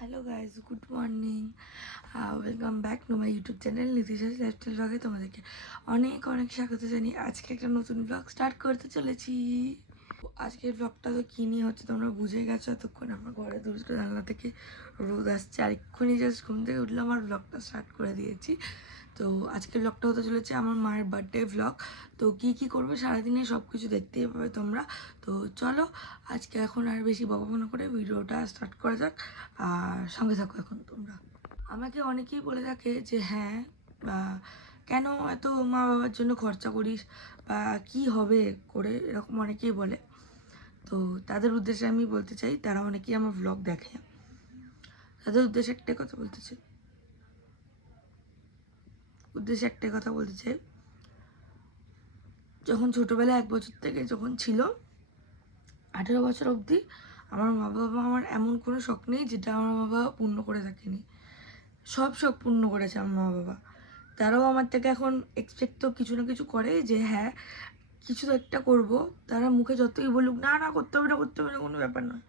Hello guys, good morning. Welcome back to my YouTube channel নীতিশাস lifestyle ব্লগে তোমাদেরকে অনেক অনেক স্বাগত জানিয়ে আজকে একটা নতুন ব্লগ স্টার্ট করতে চলেছি। আজকের ব্লগটা তো কী নিয়ে হচ্ছে তোমরা বুঝে গেছো। এতক্ষণ আমার ঘরে দুটো জানলা থেকে রোদ আসছে, আর এক্ষুনি জাস্ট ঘুম থেকে উঠলাম আর ব্লগটা স্টার্ট করে দিয়েছি। তো আজকের ব্লগটা হতে চলেছে আমার মায়ের বার্থডে ব্লগ। তো কী কী করবো সারাদিনে সব কিছু দেখতেই পাবে তোমরা। তো চলো আজকে এখন আর বেশি বকবক না করে ভিডিওটা স্টার্ট করা যাক, আর সঙ্গে থাকো এখন তোমরা। আমাকে অনেকেই বলে থাকে যে হ্যাঁ, কেন এত মা বাবার জন্য খরচা করিস বা কী হবে করে, এরকম অনেকেই বলে। তো তাদের উদ্দেশ্যে আমি বলতে চাই, তারা অনেকেই আমার ব্লগ দেখে, তাদের উদ্দেশ্যে একটাই কথা বলতে চাই, যখন ছোটোবেলায় 1 বছর থেকে যখন ছিল 18 বছর অবধি আমার মা বাবা আমার এমন কোনো শখ নেই যেটা আমার মা বাবা পূর্ণ করে থাকেনি। সব শখ পূর্ণ করেছে আমার মা বাবা। তারাও আমার থেকে এখন এক্সপেক্ট তো কিছু না কিছু করে যে হ্যাঁ কিছু তো একটা করবো। তারা মুখে যতই বলুক না না করতে হবে না কোনো ব্যাপার নয়,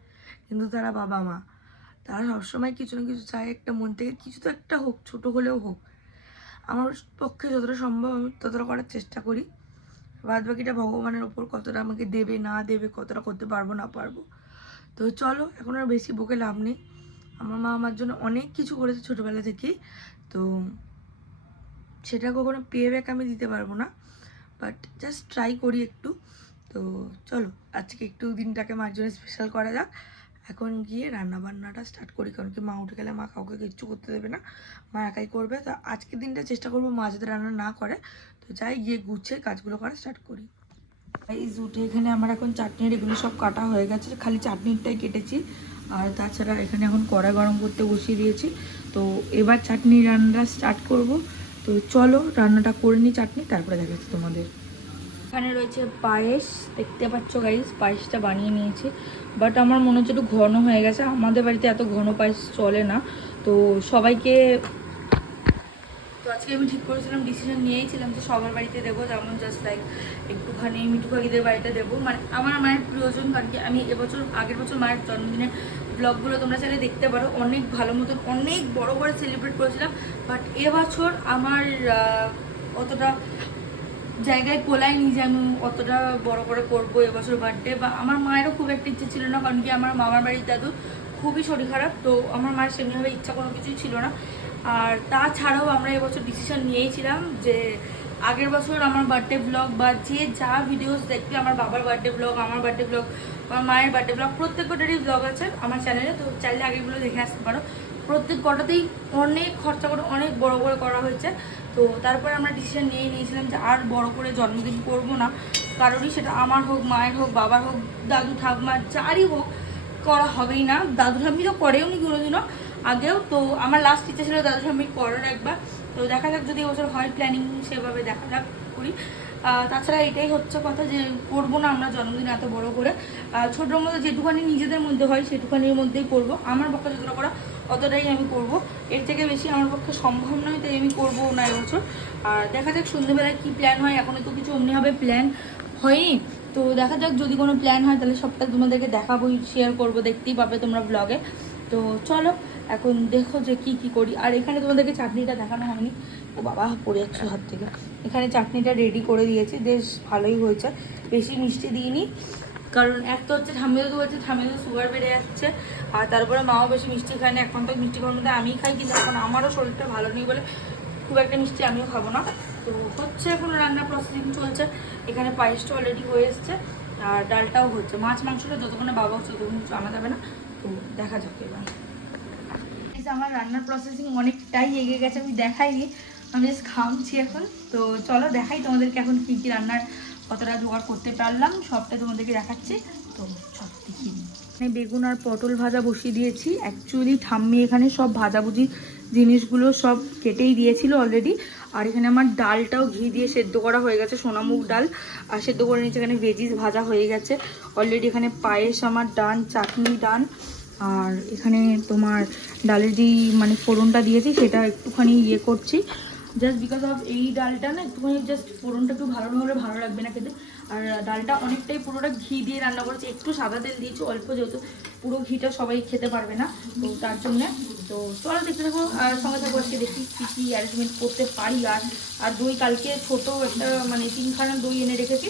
কিন্তু তারা বাবা মা, তারা সবসময় কিছু না কিছু চায় একটা মন থেকে কিছু তো একটা হোক, ছোটো হলেও হোক। আমার পক্ষে যতটা সম্ভব আমি ততটা করার চেষ্টা করি। বাদ বাকিটা ভগবানের ওপর, কতটা আমাকে দেবে না দেবে, কতটা করতে পারবো না পারবো। তো চলো এখন আর বেশি বকে লাভ নেই। আমার মা আমার জন্য অনেক কিছু করেছে ছোটোবেলা থেকেই, তো সেটা কখনো পে ব্যাক আমি দিতে পারবো না, বাট জাস্ট ট্রাই করি একটু। তো চলো আজকে একটু দিনটাকে মার জন্য স্পেশাল করা যাক। এখন গিয়ে রান্নাবান্নাটা স্টার্ট করি, কারণ কি মা উঠে গেলে মা কাউকে কিচ্ছু করতে দেবে না, মা একাই করবে। তো আজকের দিনটা চেষ্টা করবো মা যাতে রান্না না করে। তো যাই গিয়ে গুছিয়ে কাজগুলো করা স্টার্ট করি। এই উঠে এখানে আমার এখন চাটনির এগুলো সব কাটা হয়ে গেছে, খালি চাটনিটাই কেটেছি। আর তাছাড়া এখানে এখন কড়াই গরম করতে বসিয়ে দিয়েছি। তো এবার চাটনি রান্নাটা স্টার্ট করব। তো চলো রান্নাটা করে নিই চাটনি, তারপরে দেখাচ্ছি তোমাদের। এখানে রয়েছে পায়েস, দেখতে পাচ্ছ গাইস, পায়েসটা বানিয়ে নিয়েছি। বাট আমার মনে হচ্ছে একটু ঘন হয়ে গেছে, আমাদের বাড়িতে এত ঘন পায়েস চলে না। তো সবাইকে, তো আজকে আমি ঠিক করেছিলাম, ডিসিশন নিয়েইছিলাম যে সবার বাড়িতে দেবো, যেমন জাস্ট লাইক একটুখানি মিঠু কাকিদের বাড়িতে দেবো, মানে আমার মায়ের প্রয়োজন। কারণ কি আমি আগের বছর মায়ের জন্মদিনের ব্লগগুলো তোমরা চাইলে দেখতে পারো, অনেক ভালো মতন অনেক বড় করে সেলিব্রেট করেছিলাম। বাট এবছর আমার অতটা জায়গায় কোলায়নি যে আমি অতটা বড় করে করবো এবছর বার্থডে, বা আমার মায়েরও খুব একটা ইচ্ছে ছিল না, কারণ কি আমার মামার বাড়ির দাদু খুবই শরীর খারাপ। তো আমার মায়ের সেমনিভাবে ইচ্ছা কোনো কিছুই ছিল না। আর তাছাড়াও আমরা এবছর ডিসিশন নিয়েছিলাম যে আগের বছর আমার বার্থডে ব্লগ বা যে যা ভিডিওস দেখবে, আমার বাবার বার্থডে ব্লগ, আমার বার্থডে ব্লগ, আমার মায়ের বার্থডে ব্লগ, প্রত্যেক কটারই ব্লগ আছে আমার চ্যানেলে, তো চাইলে আগেগুলো দেখে আসতে পারো। প্রত্যেক কটাতেই অনেক খরচা করে অনেক বড় করে করা হয়েছে। তো তারপরে আমরা ডিসিশন নিয়েছিলাম যে আর বড় করে জন্মদিন করবো না কারোরই, সেটা আমার হোক, মায়ের হোক, বাবার হোক, দাদু ঠাকুমার যারই হোক, করা হবেই না। দাদু ঠাম্মি তো করেও নি কোনোদিনও আগেও। তো আমার লাস্ট ইচ্ছা ছিল দাদু ঠাম্মির করার একবার। তো দেখা যাক যদি এবছর হয়, প্ল্যানিং সেভাবে দেখা যাক করি। তাছাড়া এটাই হচ্ছে কথা যে করবো না আমরা জন্মদিন এত বড় করে। ছোটোর মধ্যে যেটুখানি নিজেদের মধ্যে হয় সেটুখানির মধ্যেই করবো, আমার পক্ষে যতটা করা অতটাই আমি করব। এর থেকে বেশি আমার পক্ষে সম্ভব নয়, তাই আমি করবো না এবছর। আর দেখা যাক সন্ধ্যেবেলায় কী প্ল্যান হয়, এখনও তো কিছু অমনিভাবে প্ল্যান হয়নি। তো দেখা যাক যদি কোনো প্ল্যান হয় তাহলে সবটা তোমাদেরকে দেখাবোই, শেয়ার করব, দেখতেই পাবে তোমরা ব্লগে। তো চলো এখন দেখো যে কি করি। আর এখানে তোমাদেরকে চাটনিটা দেখানো হয়নি, ও বাবা পড়ে যাচ্ছে হাত থেকে। এখানে চাটনিটা রেডি করে দিয়েছি, বেশ ভালোই হয়েছে, বেশি মিষ্টি দিইনি। কারণ এক তো হচ্ছে ঠাম্মিদা বলছে ঠাম্মিদা সুগার বেড়ে যাচ্ছে, আর তারপরে মাও বেশি মিষ্টি খায় না। এখন তো মিষ্টি খাওয়ার মধ্যে আমিই খাই, কিন্তু এখন আমারও শরীরটা ভালো নেই বলে খুব একটা মিষ্টি আমিও খাবো না। তো হচ্ছে এখন রান্না প্রসেসিং চলছে। এখানে পায়েসটা অলরেডি হয়ে এসছে, আর ডালটাও হচ্ছে। মাছ মাংসটা যতক্ষণে বাবা হচ্ছে ততক্ষণ কিছু আনা যাবে না। তো দেখা যাক এবার। আমার রান্নার প্রসেসিং অনেকটাই এগিয়ে গেছে, আমি দেখাইনি, আমি জাস্ট ঘামছি এখন। তো চলো দেখাই তোমাদেরকে এখন কী কী রান্নার কতটা জোগাড় করতে পারলাম, সবটা তোমাদেরকে দেখাচ্ছি। তো চলো দেখিয়ে দিই। এখানে বেগুন আর পটল ভাজা বসিয়ে দিয়েছি। অ্যাকচুয়ালি ঠাম্মি এখানে সব ভাজাভুজি জিনিসগুলো সব কেটেই দিয়েছিল অলরেডি। আর এখানে আমার ডালটাও ঘি দিয়ে সেদ্ধ করা হয়ে গেছে, সোনামুগ ডাল, আর সেদ্ধ করে নিয়েছে। এখানে ভেজিস ভাজা হয়ে গেছে অলরেডি। এখানে পায়েস আমার ডান, চাটনি ডান। আর এখানে তোমার ডালের যেই মানে ফোড়নটা দিয়েছি সেটা একটুখানি ইয়ে করছি, জাস্ট বিকজ অফ এই ডালটা না একটুখানি জাস্ট ফোড়নটা একটু ভালো না হলে ভালো লাগবে না খেতে। আর ডালটা অনেকটাই পুরোটা ঘি দিয়ে রান্না করেছি, একটু সাদা তেল দিয়েছি অল্প, যেহেতু পুরো ঘিটা সবাই খেতে পারবে না, তো তার জন্যে। তো চলো দেখতে থাকো আর সঙ্গে থাকো, আজকে দেখি কী কী অ্যারেঞ্জমেন্ট করতে পারি। আর দই কালকে ছোটো একটা মানে 3খানা দই এনে রেখেছি,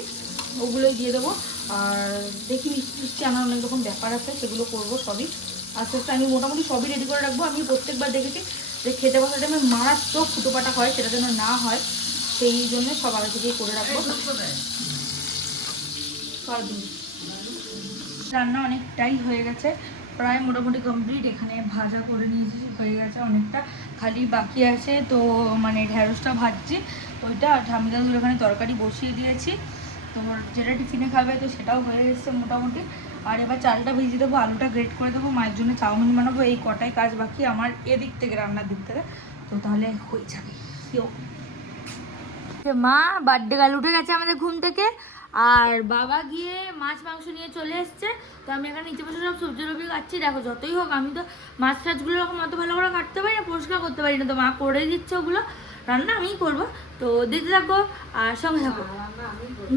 ওগুলোই দিয়ে দেবো। আর দেখি মিষ্টি মিষ্টি আনার অনেক রকম ব্যাপার আছে, সেগুলো করবো সবই আস্তে আস্তে। আমি মোটামুটি সবই রেডি করে রাখবো। আমি প্রত্যেকবার দেখেছি যে খেতে বসার টাইমে মারাত্মক ফুটোপাটা হয়, সেটা যেন না হয় সেই জন্য সব আগে থেকেই করে রাখবো। রান্না অনেকটাই হয়ে গেছে, প্রায় মোটামুটি কমপ্লিট। এখানে ভাজা করে নিয়েছি, হয়ে গেছে অনেকটা, খালি বাকি আছে। তো মানে ঢ্যাঁড়সটা ভাজছি ওইটা, আর ঠামিদাদুর ওখানে তরকারি বসিয়ে দিয়েছি। তোমার যেটা টিফিনে খাবে তো সেটাও হয়ে এসছে মোটামুটি। আর এবার চালটা ভিজিয়ে দেবো, আলুটা গ্রেট করে দেবো, মায়ের জন্য চাউমিন বানাবো। এই কটাই কাজ বাকি আমার এদিক থেকে, রান্নার দিক থেকে, তো তাহলে হয়ে যাবে। মা বার্থডে গাল উঠে গেছে আমাদের ঘুম থেকে, আর বাবা গিয়ে মাছ মাংস নিয়ে চলে এসছে। তো আমি এখানে নিচে বসে সব সবজি টবজি কাটছি। দেখো যতই হোক আমি তো মাছ টাছগুলো এরকম অত ভালো করে কাটতে পারি না, পরিষ্কার করতে পারি না, তো মা করে দিচ্ছে ওগুলো, রান্না আমিই করবো। তো দেখতে থাকো আর সঙ্গে থাকো।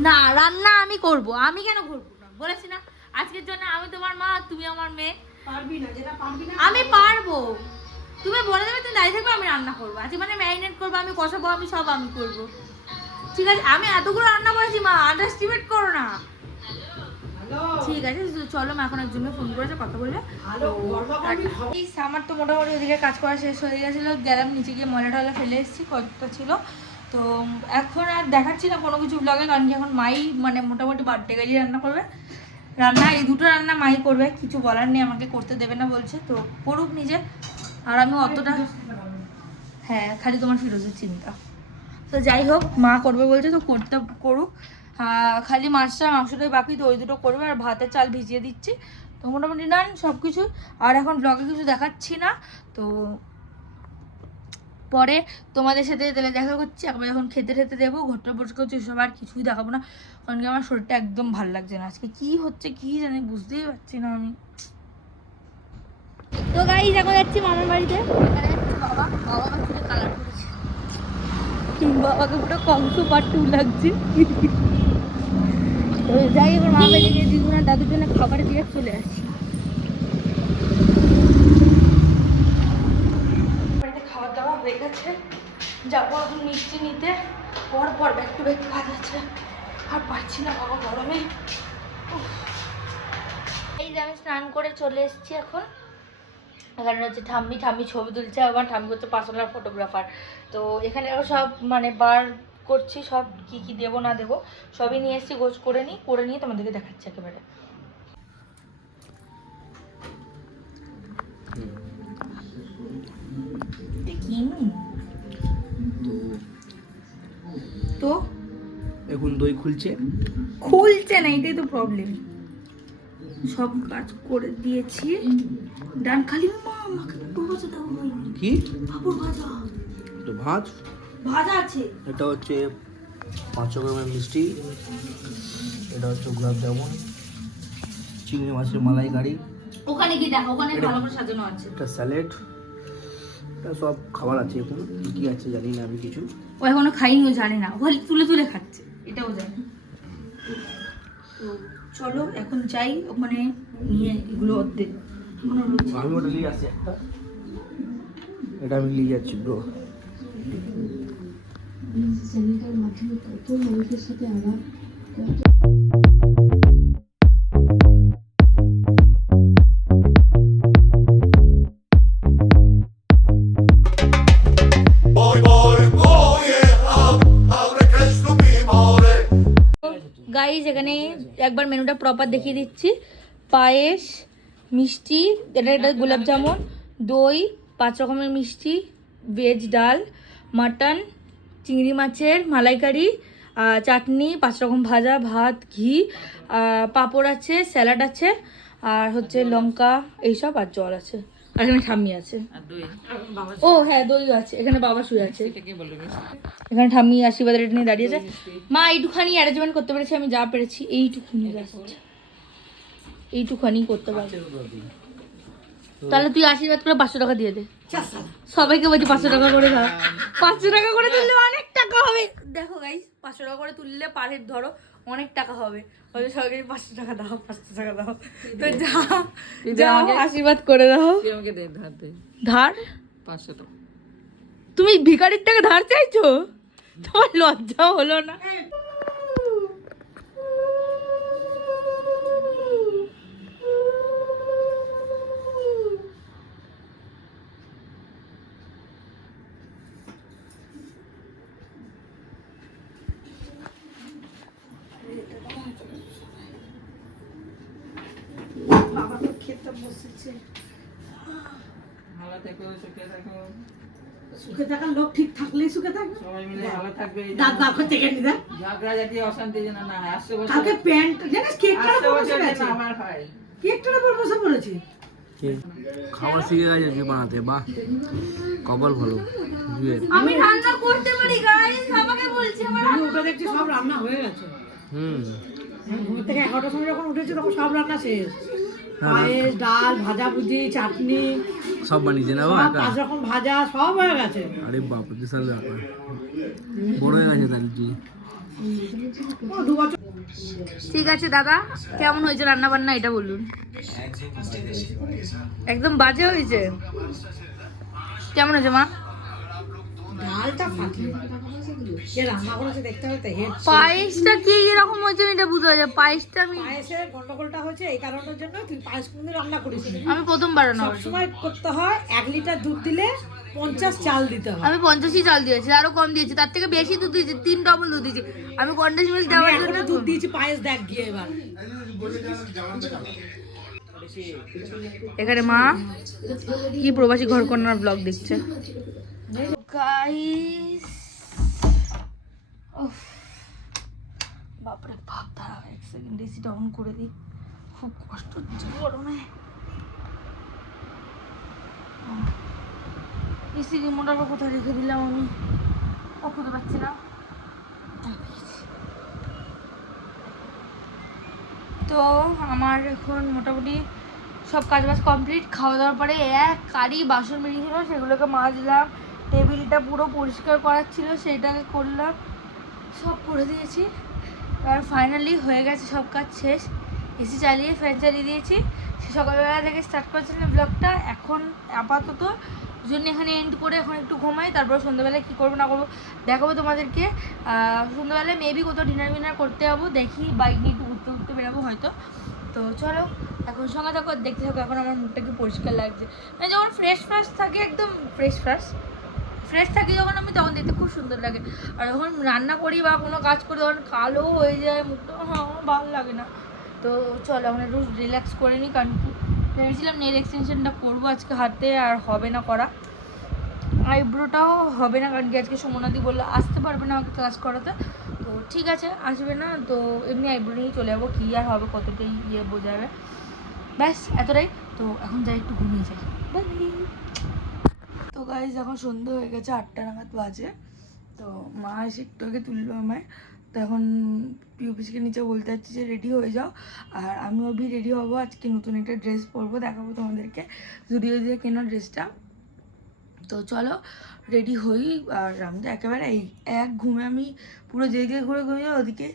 না, রান্না আমি করব। আমি কেন করবো না, বলেছি না আজকের জন্য আমি তোমার মা, তুমি আমার মেয়ে। আমি পারবো, তুমি বলে দেবে, তুমি দাঁড়িয়ে থাকবে, আমি রান্না করবো। আজকে মানে ম্যারিনেট করবো, আমি কষাবো, আমি সব আমি করবো, ঠিক আছে? আমি এতগুলো রান্না করেছি মা, আন্ডারস্টিমেট করো না, ঠিক আছে? চলো, মা এখন একজনকে ফোন করেছে, কথা বলবে। আমার তো মোটামুটি ওদিকে কাজ করা শেষ হয়ে গেছিলো, গেলাম নিচে গিয়ে ময়লা টয়লা ফেলে এসেছি, কতটা ছিল। তো এখন আর দেখাচ্ছি না কোনো কিছু ব্লগে, কারণ কি এখন মাই মানে মোটামুটি বার্থডে গেলেই রান্না করবে। রান্না এই দুটো রান্না মাই করবে, কিছু বলার নেই, আমাকে করতে দেবে না বলছে, তো করুক নিজে। আর আমি অতটা, হ্যাঁ খালি তোমার ফিরোজের চিন্তা। তো যাই হোক, মা করবে বলছে তো করতে করুক। খালি মাছটা মাংসটাই বাকি, তো ওই দুটো করবে। আর ভাতের চাল ভিজিয়ে দিচ্ছি, তো মোটামুটি নান সব কিছু। আর এখন ব্লগে কিছু দেখাচ্ছি না, তো পরে তোমাদের সাথে তাহলে দেখা করছি। একবার যখন খেতে খেতে দেবো, ঘরটা পরিষ্কার করছি, সব আর কিছুই দেখাবো না, কারণ কি আমার শরীরটা একদম ভালো লাগছে না আজকে। কি হচ্ছে কি জানি বুঝতেই পারছি না আমি। তো গাইস এখন যাচ্ছি মামার বাড়িতে, বাবা কালার করেছে, বাবাকে পুরো কংস পার্ট 2 লাগছে। তো যাই, এবার মা বাড়ি গিয়ে দিদুন আর দাদুর জন্য খাবার দিয়ে চলে আসি। বাড়িতে খাবার দাবার হয়ে গেছে, যাবো এখন মিষ্টি নিতে, পর ব্যাক টু ব্যাক কাজ আছে, আর পারছি না বাবা গরমে। এই যে আমি স্নান করে চলে এসেছি এখন। এখানে হচ্ছে ঠাম্মি ছবি তুলছে, আবার ঠাম্মি হচ্ছে পার্সোনাল ফটোগ্রাফার। তো এখানে সব মানে বার করছি, সব কি কি দেবো না দেবো সবই নিয়ে এসেছি, গোছ করে নিয়ে তোমাদেরকে দেখাচ্ছি একেবারে। তো এখন দই খুলছে না, এটাই তো প্রবলেম। সব কাজ করে দিয়েছি, ডান। খালি মা আমাকে ভাজা দাও, কি পাপড় ভাজা, তো ভাজা আছে। এটা হচ্ছে 500 গ্রামের মিষ্টি, এটা হচ্ছে গোলাপ জামুন, চিংড়ি মাছের মালাইকারি, ওখানে কি দেখো, ওখানে ভালো করে সাজানো আছে, এটা স্যালাড, এটা সব খাবার আছে। এখন কি আছে জানি না আমি কিছু, ও এখনো খাইনি, ও জানে না, ও খালি তুলে তুলে খাচ্ছে, এটাও জানে। তো চলো এখন যাই ওখানে নিয়ে এগুলো অর্ধেক আমি ওটা নিয়ে আসি একটা, এটা আমি নিয়ে যাচ্ছি ব্রো। চ্যানেলটার মাধ্যমে কত মানুষের সাথে আলাপ গাইজ। এখানে একবার মেনুটা প্রপার দেখিয়ে দিচ্ছি। পায়েস, মিষ্টি, এটা গোলাপ জামুন, দই, 5 রকমের মিষ্টি, ভেজ ডাল, মাটন, চিংড়ি মাছের মালাইকারি, চাটনি, 5 রকম ভাজা, ভাত, ঘি, পাঁপড় আছে, স্যালাড আছে, আর হচ্ছে লঙ্কা এইসব, আর জল আছে, আর এখানে ঠাম্মি আছে। ও হ্যাঁ, দই আছে, এখানে বাবা শুয়ে আছে, এখানে ঠাম্মি আশীর্বাদ রেট নিয়ে দাঁড়িয়েছে। মা এইটুখানি অ্যারেঞ্জমেন্ট করতে পেরেছি, আমি যা পেরেছি এইটুকুনি, এইটুখানি করতে পারছি। তাহলে তুই আশীর্বাদ করে 500 টাকা দিয়ে দে, সবাইকে বলছি 500 টাকা করে দাও। 500 টাকা করে তুললে অনেক টাকা হবে। দেখো গাইস, 500 টাকা করে তুললে পার হেড ধরো অনেক টাকা হবে, হয়তো সরকারি 500 টাকা দাও, 500 টাকা দাও, তো যা তুই যাও আমাকে- আশীর্বাদ করে দাও। তুই আমাকে দে, ধার দে ধার? 500 টাকা। তুমি ভিখারির টাকা ধার চাইছো? তোমার লজ্জা হলো না? বাবা তো খেতে বসেছে। ভালো থেকো, সুখে থাকো, সুখে থাকার লোক ঠিক থাকলেই সুখে থাকবে। সবাই মিলে ভালো থাকবে। এই দাঁত বার করতে গেলি না ঝগড়া জাতি অশান্তি যেন না হয়। 80 বছর, কালকে প্যান্ট জানিস কেকটা 80 বসে বছর গেছে, যেন আমার হয়। কেকটার উপর বসে পড়েছি। খাবার শিখে গেছে যে বানাতে, বাহ কপাল ভালো। জুয়েল আমি রান্না করতে পারি গাইস, আমাকে বলছি আমার আমি উঠে দেখছি সব রান্না হয়ে গেছে। ঘুম থেকে 11টার সময় যখন উঠেছি তখন সব রান্না শেষ। পায়েস, ডাল, ভাজাভুজি, চাটনি, সব বানিয়েছে না ও সব একা? 5 রকম ভাজা সব হয়ে গেছে। আরে বাপ, বিশাল ব্যাপার, বড় হয়ে গেছে তাহলে তুই। ও 2 বছর ঠিক আছে দাদা, কেমন হয়েছে রান্না বান্না এটা বলুন। একদম বাজে হয়েছে? কেমন হয়েছে মা? ডালটা ফাটলো। কে রান্না করেছে দেখতে হবে তো। হেড পায়েসটা কি এরকম হয়েছে এটা বুঝতে পারছি। পায়েসটা আমি পায়েসের গন্ডগোলটা হয়েছে এই কারণের জন্য। তুই পায়েস কোনদিন রান্না করিস না। আমি প্রথমবার রান্না সব করেছি। সময় করতে হয় 1 লিটার দুধ দিলে 50 চাল দিতে হয়। আমি 50ই চাল দিয়েছি, আরো কম দিয়েছি, তার থেকে বেশি দুধ দিয়েছি, 3 ডবল দুধ দিয়েছি। আমি কন্ডেন্স মিল্ক আমি দেওয়ার এখনো জন্য দুধ দিয়েছি। পায়েস দেখ গিয়ে এবার। এখানে মা কি প্রবাসী ঘর কন্যার ব্লগ দেখছে গাইস। বাপরে বাপ, দাঁড়াও 1 সেকেন্ড এসিটা অন করে দিই, খুব কষ্ট হচ্ছে গরমে। এসি রিমোট আবার কোথায় রেখে দিলাম আমি, ও খুঁজে পাচ্ছি না। তো আমার এখন মোটামুটি সব কাজবাজ কমপ্লিট। খাওয়া দাওয়ার পরে এক কারি বাসন বেরিয়েছিল, সেগুলোকে মাজলাম। টেবিলটা পুরো পরিষ্কার করার ছিল, সেটাকে করলাম, সব করে দিয়েছি। আর ফাইনালি হয়ে গেছে, সব কাজ শেষ। এসি চালিয়ে ফ্যান চালিয়ে দিয়েছি। সে সকালবেলা থেকে স্টার্ট করেছিলাম ব্লগটা। এখন আপাতত জন্য এখানে এন্ড করে এখন একটু ঘুমাই, তারপর সন্ধ্যাবেলায় কী করবো না করবো দেখাবো তোমাদেরকে। সন্ধ্যাবেলায় মেবি কোথাও ডিনার করতে যাবো, দেখি বাইক নিয়ে একটু ঘুরতে ঘুরতে বেরোবো হয়তো। তো চলো এখন সঙ্গে থাকো, দেখতে থাকো। এখন আমার মুখটা কি পরিষ্কার লাগছে, মানে যখন ফ্রেশ থাকে, একদম ফ্রেশ থাকি যখন আমি, তখন দেখতে খুব সুন্দর লাগে। আর যখন রান্না করি বা কোনো কাজ করি তখন কালো হয়ে যায় মুখটা, আমার ভালো লাগে না। তো চলো এখন একটু রিল্যাক্স করে নিই, কারণ ভেবেছিলাম নেল এক্সটেনশনটা করবো আজকে হাতে, আর হবে না করা। আইব্রোটাও হবে না, কারণ কি আজকে সোমনাদি বললো আসতে পারবে না আমাকে ক্লাস করাতে। তো ঠিক আছে, আসবে না তো এমনি আইব্রো নিয়েই চলে যাবো, কী আর হবে, কতটাই বোঝাবে, ব্যাস এতটাই। তো এখন যাই একটু ঘুমিয়ে যাই। তো গাইজ এখন সন্ধ্যে হয়ে গেছে, 8টা নাগাদ বাজে। তো মা এসে একটু আগে তুললো আমায়। তো এখন পিউপিসকে নিচে বলতে যাচ্ছি যে রেডি হয়ে যাও, আর আমিও রেডি হবো। আজকে নতুন একটা ড্রেস পরবো, দেখাবো তোমাদেরকে, জুডিও দিয়ে কেনা ড্রেসটা। তো চলো রেডি হই। আর আমি তো একেবারে এক ঘুমে আমি পুরো যেদিকে ঘুরে যাই ওদিকে।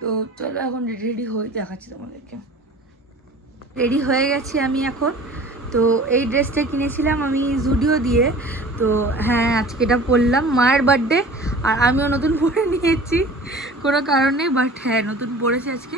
তো চলো এখন রেডি হই, দেখাচ্ছি তোমাদেরকে। রেডি হয়ে গেছি আমি এখন। তো এই ড্রেসটা কিনেছিলাম আমি জুডিও দিয়ে। তো হ্যাঁ, আজকে এটা পরলাম, মায়ের বার্থডে, আর আমিও নতুন পরে নিয়েছি কোনো কারণে, বাট হ্যাঁ নতুন পরেছি আজকে।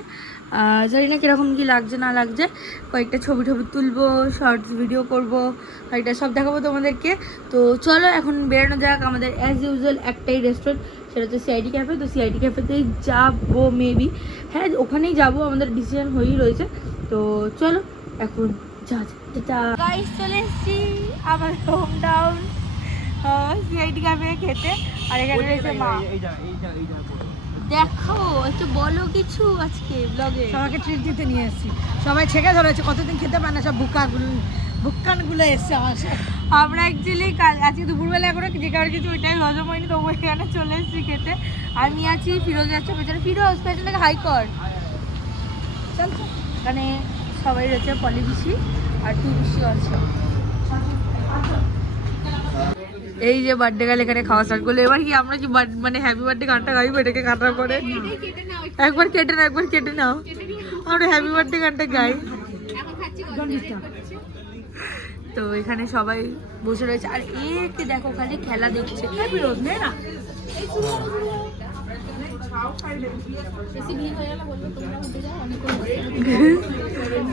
জানি না কীরকম কী লাগছে না লাগছে, কয়েকটা ছবি তুলবো, শর্টস ভিডিও করবো, কয়েকটা সব দেখাবো তোমাদেরকে। তো চলো এখন বেরোনো যাক। আমাদের অ্যাজ ইউজুয়াল একটাই রেস্টুরেন্ট, সেটা হচ্ছে সিআইডি ক্যাফে। তো সিআইডি ক্যাফেতেই যাবো মেবি, হ্যাঁ ওখানেই যাবো, আমাদের ডিসিশন হয়েই রয়েছে। তো চলো এখন গাইস চলে এসেছি আমার হোম টাউন সিআইডি ক্যাফে খেতে। আর এখানে রয়েছে মা। দেখো একটু বলো কিছু আজকে ব্লগে। সবাইকে ট্রিট দিতে নিয়ে এসেছি, সবাই ছেঁকে ধরেছে, কতদিন খেতে পারে না, সব বুক্কানগুলো এসছে আমার সাথে। আমরা অ্যাকচুয়ালি আজকে দুপুরবেলা এখনো যে কারোর কিছু ওইটাই হজম হয়নি, তবু এখানে চলে এসেছি খেতে। আমি আছি, ফিরোজ যাচ্ছে পেছনে, ফিরোজ পেছন থেকে হাই কর। এখানে সবাই রয়েছে, পলি পিসি আর টু পিসিও আছে। এই যে বার্থডে গাল এখানে খাওয়া স্টার্ট করলো। এবার কি আমরা কি মানে হ্যাপি বার্থডে গানটা গাইবো? এটাকে কাটার পরে একবার কেটে নাও, আমরা হ্যাপি বার্থডে গানটা গাই। তো এখানে সবাই বসে রয়েছে আর একে দেখো খালি খেলা দেখছে।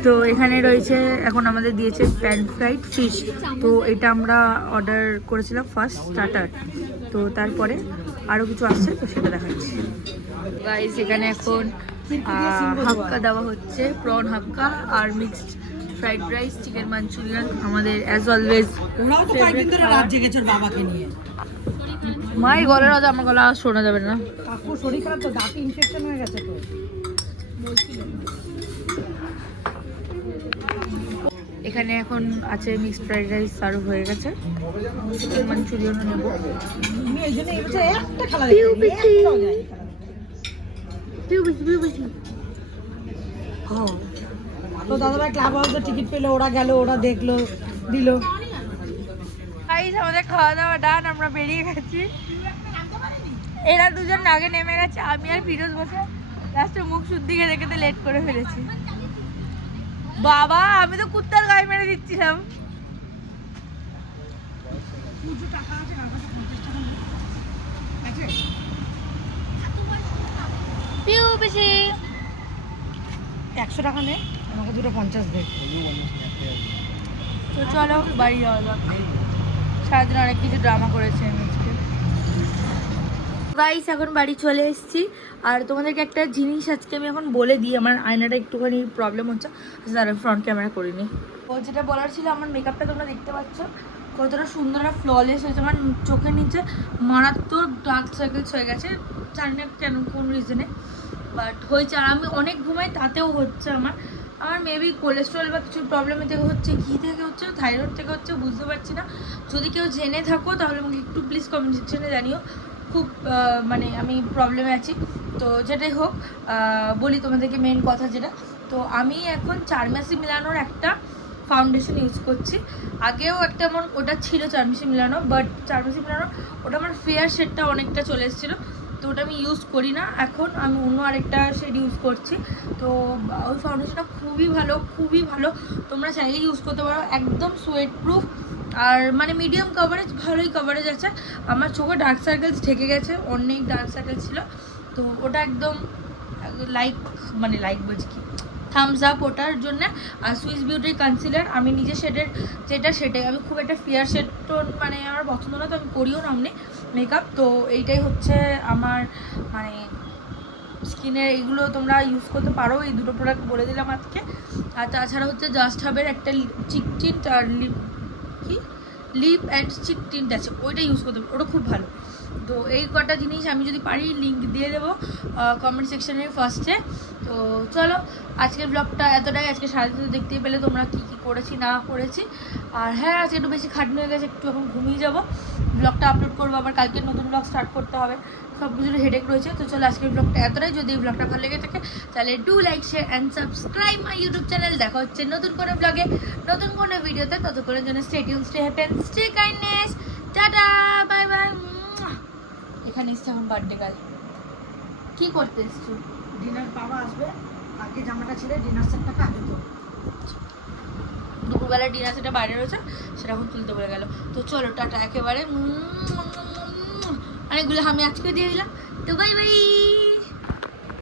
তো এখানে রয়েছে এখন আমাদের দিয়েছে প্যান ফ্রাইড ফিশ। তো এটা আমরা অর্ডার করেছিলাম ফার্স্ট স্টার্টার, তো তারপরে আরও কিছু আসছে, তো সেটা দেখাচ্ছি। গাইস এখানে এখন হাক্কা দেওয়া হচ্ছে, প্রন হাক্কা আর mixed fried rice, chicken manchurian, আমাদের অ্যাজ অলওয়েজ। ওরাও তো কয়েকদিন ধরে রাত জেগেছে ওর বাবাকে নিয়ে। মায়ের গলার আওয়াজ আমার গলা আওয়াজ শোনা যাবে না। কাকুর শরীর খারাপ তো, দাঁতে ইনফেকশন হয়ে গেছে তো। এখানে এখন আছে মিক্সড ফ্রাইড রাইস সার্ভ হয়ে গেছে, চিকেন মাঞ্চুরিয়ানও নেবো। আমি এই জন্য এবছর একটা খেলা দেখি, একটাও যাই। তো দাদাভাই ক্লাব হাউসে টিকিট পেলো, ওরা গেল, ওরা দেখলো, দিল। গাইস আমাদের খাওয়া দাওয়া ডান, আমরা বেরিয়ে গেছি। এরা দুজন আগে নেমে গেছে, আমি আর ফিরোজ বসে লাস্টে মুখ শুদ্ধিকে দেখে লেট করে ফেলেছি। বাবা আমি তো কুত্তার গায়ে মেরে দিচ্ছিলাম। পিউ বেশি 100 টাকা নে, আমাকে দুটো 50 দে। তো চলো বাড়ি যাওয়া যাক। সারাদিন অনেক কিছু ড্রামা করেছে আজকে। গাইস এখন বাড়ি চলে এসেছি আর তোমাদেরকে একটা জিনিস আজকে আমি এখন বলে দিই। আমার আয়নাটা একটুখানি প্রবলেম হচ্ছে, তারা ফ্রন্ট ক্যামেরা করিনি। ও যেটা বলার ছিল, আমার মেকআপটা তোমরা দেখতে পাচ্ছ কতটা সুন্দর আর ফ্ললেস হয়েছে। আমার চোখের নিচে মারাত্মক ডার্ক সার্কেলস হয়ে গেছে, জানি না কেন, কোন রিজনে, বাট হয়েছে। আর আমি অনেক ঘুমাই, তাতেও হচ্ছে। আমার মেবি কোলেস্ট্রল বা কিছু প্রবলেমের থেকে হচ্ছে, ঘি থেকে হচ্ছে, থাইরয়েড থেকে হচ্ছে, বুঝতে পারছি না। যদি কেউ জেনে থাকো তাহলে আমাকে একটু প্লিজ কমেন্ট সেকশনে জানিও। খুব মানে আমি প্রবলেমে আছি। তো যেটাই হোক, বলি তোমাদেরকে মেন কথা যেটা, তো আমি এখন চারমাসি মিলানোর একটা ফাউন্ডেশন ইউজ করছি। আগেও একটা আমার ওটা ছিল চারমাসি মিলানো, বাট চারমাসি মিলানো ওটা আমার ফেয়ার শেডটা অনেকটা চলে এসেছিলো, তো ওটা আমি ইউজ করি না। এখন আমি অন্য আরেকটা শেড ইউজ করছি। তো ওই ফাউন্ডেশনটা খুবই ভালো, তোমরা চাইলে ইউজ করতে পারো। একদম সোয়েট প্রুফ আর মানে মিডিয়াম কভারেজ, ভালোই কভারেজ আছে। আমার চোখে ডার্ক সার্কেলস ঢেকে গেছে, অনেক ডার্ক সার্কেল ছিল, তো ওটা একদম লাইক বলছি কি থামস আপ ওটার জন্য। আর সুইস বিউটির কনসিলার আমি নিজে শেডের যেটা, সেটাই আমি খুব একটা ফেয়ার শেড টোন মানে আমার পছন্দ না, তো আমি করিও না অমনি মেকআপ। তো এইটাই হচ্ছে আমার মানে স্কিনের, এইগুলো তোমরা ইউজ করতে পারো। এই দুটো প্রোডাক্ট বলে দিলাম আজকে। আর তাছাড়া হচ্ছে জাস্ট হাবের একটা চিক টিন্ট আর লিপ অ্যান্ড চিক টিন্ট আছে, ওইটা ইউজ করতে পারো, ওটা খুব ভালো। তো এই কটা জিনিস আমি যদি পারি লিঙ্ক দিয়ে দেবো কমেন্ট সেকশনে ফার্স্টে। তো চলো আজকের ব্লগটা এতটাই। আজকে সারাদিন দেখতেই পেলে তোমরা কী কী করেছি না করেছি। আর হ্যাঁ, আজকে একটু বেশি খাটনি হয়ে গেছে, একটু এখন ঘুমিয়ে যাবো। ব্লগটা আপলোড করবো, আবার কালকে নতুন ব্লগ স্টার্ট করতে হবে, সব কিছুর হেডেক রয়েছে। তো চলো আজকের ব্লগটা এতটাই। যদি এই ব্লগটা ভালো লেগে থাকে তাহলে do like, share and subscribe my YouTube channel. দেখা হচ্ছে নতুন কোনো ব্লগে, নতুন কোনো ভিডিওতে। ততক্ষণের জন্য stay tune, stay happy and stay kindness. Tata, bye bye. এখানে এসছে এখন বার্থডে গার্ল। কি করতে এসছো? ডিনার বাবা আসবে, আগে জামাটা ছিল, ডিনার সেটটাকে আগে তো দুপুরবেলা ডিনার সেটা বাইরে রয়েছে, সেটা এখন তুলতে বলে গেল। তো চলো টাটা, একেবারে অনেকগুলো আমি আজকে দিয়ে দিলাম। তো বাই বাই।